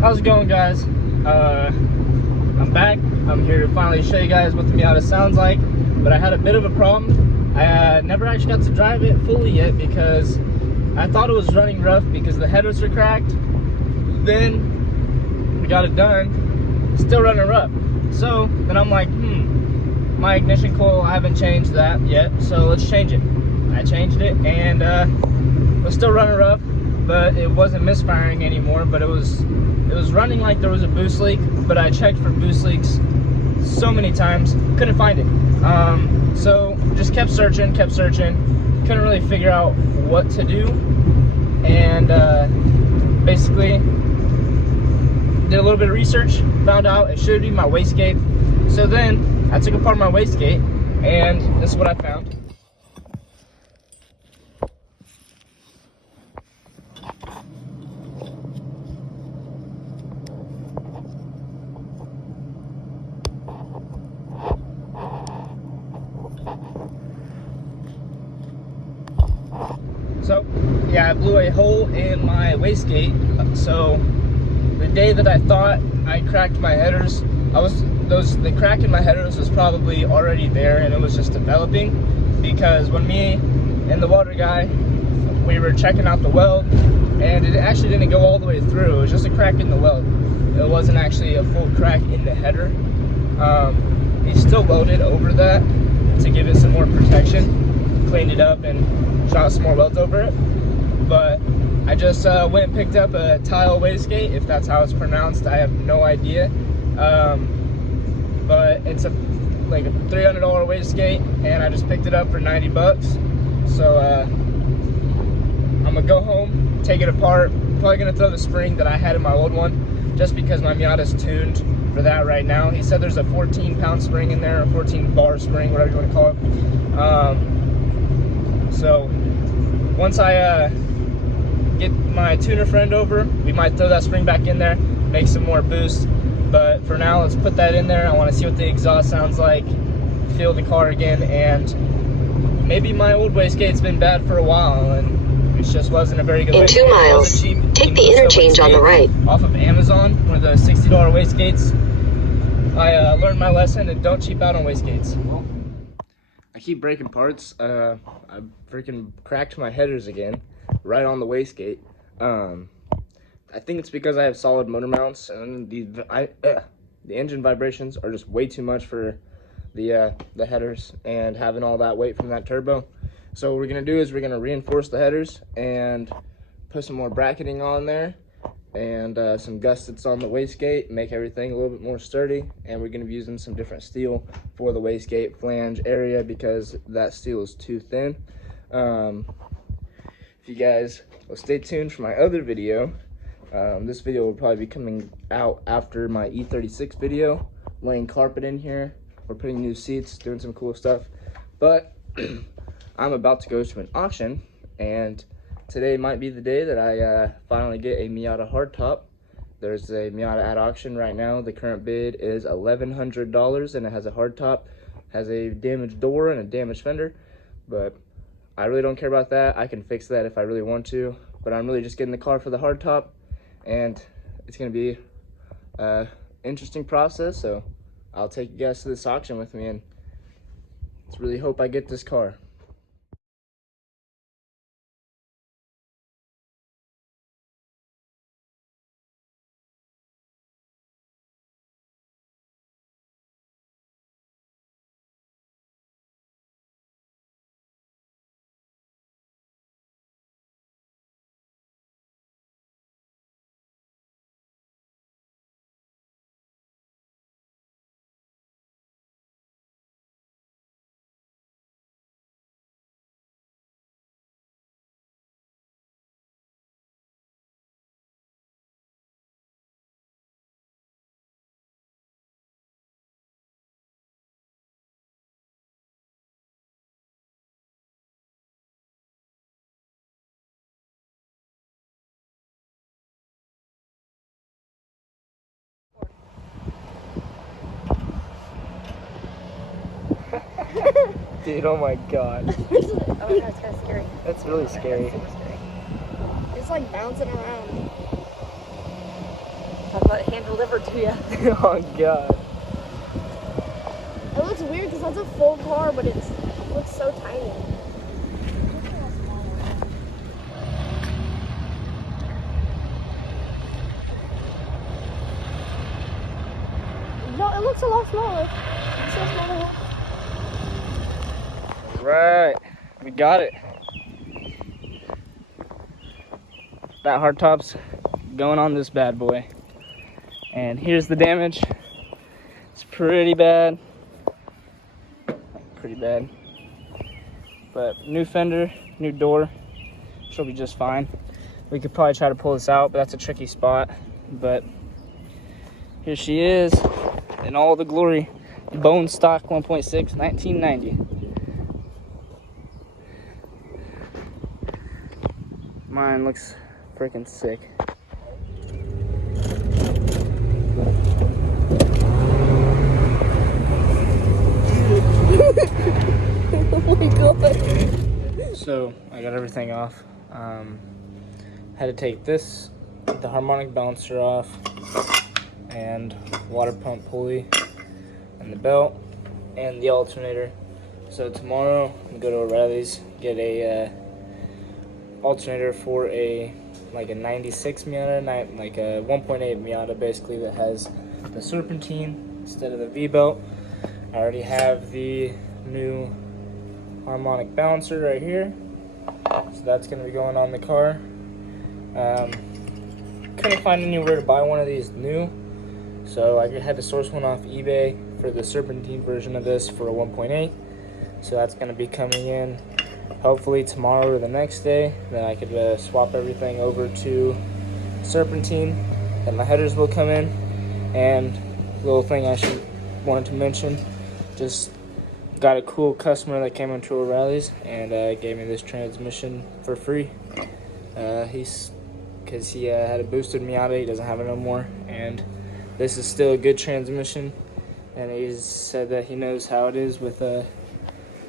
How's it going, guys? I'm back. I'm here to finally show you guys what the Miata sounds like, but I had a bit of a problem. I never actually got to drive it fully yet because I thought it was running rough because the headers were cracked. Then we got it done, still running rough. So then I'm like, my ignition coil, I haven't changed that yet, so let's change it. I changed it, and it was still running rough, but it wasn't misfiring anymore. But it was running like there was a boost leak, but I checked for boost leaks so many times, couldn't find it. So just kept searching, couldn't really figure out what to do, and basically did a little bit of research, found out it should be my wastegate. So then I took apart my wastegate, and this is what I found. So yeah, I blew a hole in my wastegate. So the day that I thought I cracked my headers, the crack in my headers was probably already there, and it was just developing, because when me and the welder guy, we were checking out the weld, and it actually didn't go all the way through. It was just a crack in the weld. It wasn't actually a full crack in the header. He still welded over that to give it some more protection, cleaned it up and shot some more welds over it. But I just went and picked up a tile wastegate, if that's how it's pronounced. I have no idea. But it's like a $300 wastegate, and I just picked it up for 90 bucks. So I'm gonna go home, take it apart. Probably gonna throw the spring that I had in my old one, just because my Miata's tuned for that right now. He said there's a 14-pound spring in there, a 14-bar spring, whatever you want to call it. So once I get my tuner friend over, we might throw that spring back in there, make some more boost. But for now, let's put that in there. I want to see what the exhaust sounds like, feel the car again, and maybe my old wastegate's been bad for a while and it just wasn't a very good wastegate. In 2 miles, take the interchange on the right. Off of Amazon, one of the $60 wastegates. I learned my lesson, and don't cheap out on wastegates. Well, I keep breaking parts. I freaking cracked my headers again, right on the wastegate. I think it's because I have solid motor mounts, and the engine vibrations are just way too much for the headers, and having all that weight from that turbo. So what we're gonna do is we're gonna reinforce the headers and put some more bracketing on there, and some gussets on the wastegate, make everything a little bit more sturdy. And we're gonna be using some different steel for the wastegate flange area because that steel is too thin. If you guys will stay tuned for my other video. This video will probably be coming out after my E36 video, laying carpet in here. We're putting new seats, doing some cool stuff. But I'm about to go to an auction, and today might be the day that I finally get a Miata hardtop. There's a Miata at auction right now. The current bid is $1,100, and it has a hardtop, has a damaged door and a damaged fender. But I really don't care about that. I can fix that if I really want to. But I'm really just getting the car for the hardtop, and it's going to be an interesting process. So I'll take you guys to this auction with me, and let's really hope I get this car. Dude, oh my god. Oh my god, it's kind of scary. That's really scary. It's super scary. It's like bouncing around. it hand delivered to you. Oh god. It looks weird because that's a full car, but it looks so tiny. No, it looks a lot smaller. It's so smaller. Right, we got it. That hardtop's going on this bad boy. And here's the damage. It's pretty bad. Pretty bad. But new fender, new door. She'll be just fine. We could probably try to pull this out, but that's a tricky spot. But here she is in all the glory. Bone stock 1.6, 1990. Mine looks freaking sick. Oh my god. So I got everything off. Had to take this, the harmonic balancer off, and water pump pulley, and the belt, and the alternator. So tomorrow I'm gonna go to O'Reilly's, get a alternator for a 96 Miata, like a 1.8 Miata basically, that has the serpentine instead of the V-belt. I already have the new harmonic balancer right here, so that's going to be going on the car. Couldn't find anywhere to buy one of these new, so I had to source one off eBay for the serpentine version of this for a 1.8. So that's going to be coming in hopefully tomorrow or the next day. Then I could swap everything over to serpentine, and my headers will come in. And little thing I wanted to mention, just got a cool customer that came into O'Reilly's and gave me this transmission for free. Because he had a boosted Miata, he doesn't have it no more, and this is still a good transmission. And he said that he knows how it is with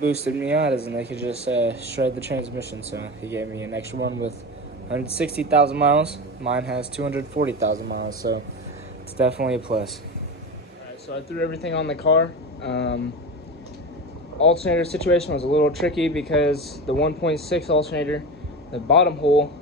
boosted Miatas, and they could just shred the transmission. So he gave me an extra one with 160,000 miles. Mine has 240,000 miles, so it's definitely a plus. Alright, so I threw everything on the car. Alternator situation was a little tricky because the 1.6 alternator, the bottom hole,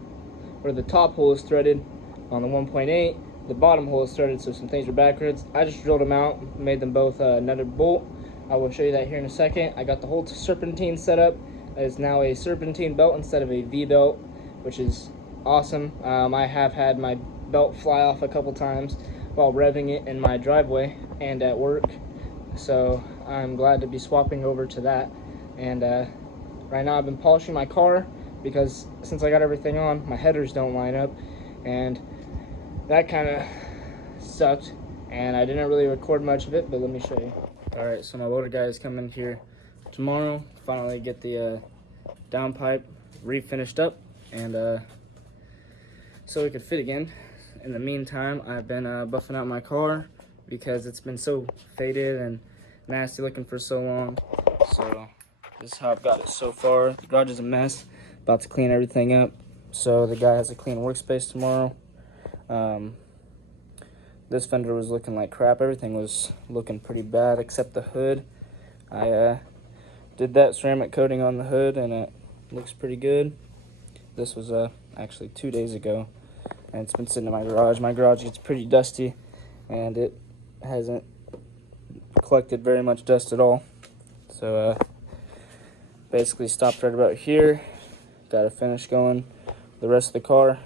or the top hole, is threaded. On the 1.8, the bottom hole is threaded, so some things are backwards. I just drilled them out, made them both nutted bolt. I will show you that here in a second. I got the whole serpentine set up. It's now a serpentine belt instead of a V-belt, which is awesome. I have had my belt fly off a couple times while revving it in my driveway and at work. So I'm glad to be swapping over to that. And right now I've been polishing my car because since I got everything on, my headers don't line up, and that kind of sucked. And I didn't really record much of it, but let me show you. All right, so my loader guy is coming here tomorrow. Finally get the downpipe refinished up, and so it could fit again. In the meantime, I've been buffing out my car because it's been so faded and nasty looking for so long. So this is how I've got it so far. The garage is a mess. About to clean everything up, so the guy has a clean workspace tomorrow. This fender was looking like crap. Everything was looking pretty bad except the hood. I did that ceramic coating on the hood, and it looks pretty good. This was actually 2 days ago, and it's been sitting in my garage. My garage gets pretty dusty, and it hasn't collected very much dust at all. So basically stopped right about here. Got to finish going the rest of the car.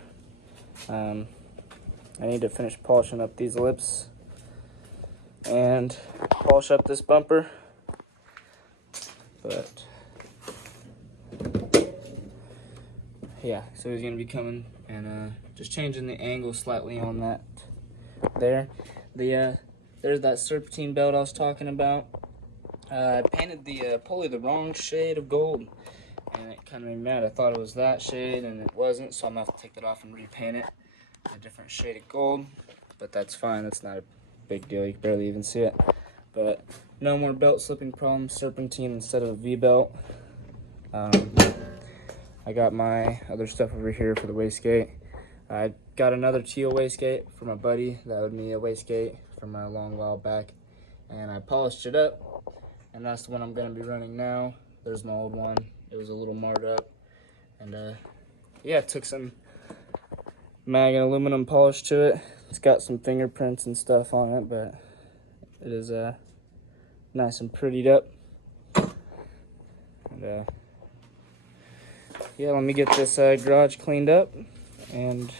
I need to finish polishing up these lips and polish up this bumper. But yeah, so he's gonna be coming and just changing the angle slightly on that there. There's that serpentine belt I was talking about. I painted the pulley the wrong shade of gold, and it kind of made me mad. I thought it was that shade, and it wasn't, so I'm gonna have to take that off and repaint it a different shade of gold. But that's fine. That's not a big deal. You can barely even see it. But no more belt slipping problems. Serpentine instead of a V-belt. I got my other stuff over here for the wastegate. I got another teal wastegate from a buddy that owed me a wastegate from a long while back, and I polished it up, and that's the one I'm going to be running now. There's my old one. It was a little marred up, and yeah, took some mag and aluminum polish to it. It's got some fingerprints and stuff on it, but it is nice and prettied up. And yeah, let me get this garage cleaned up and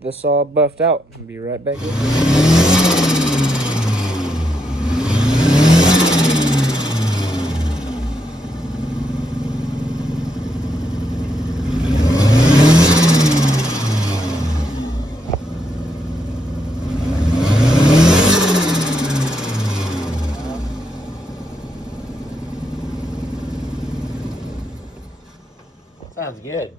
this all buffed out. I'll be right back with you. Sounds good.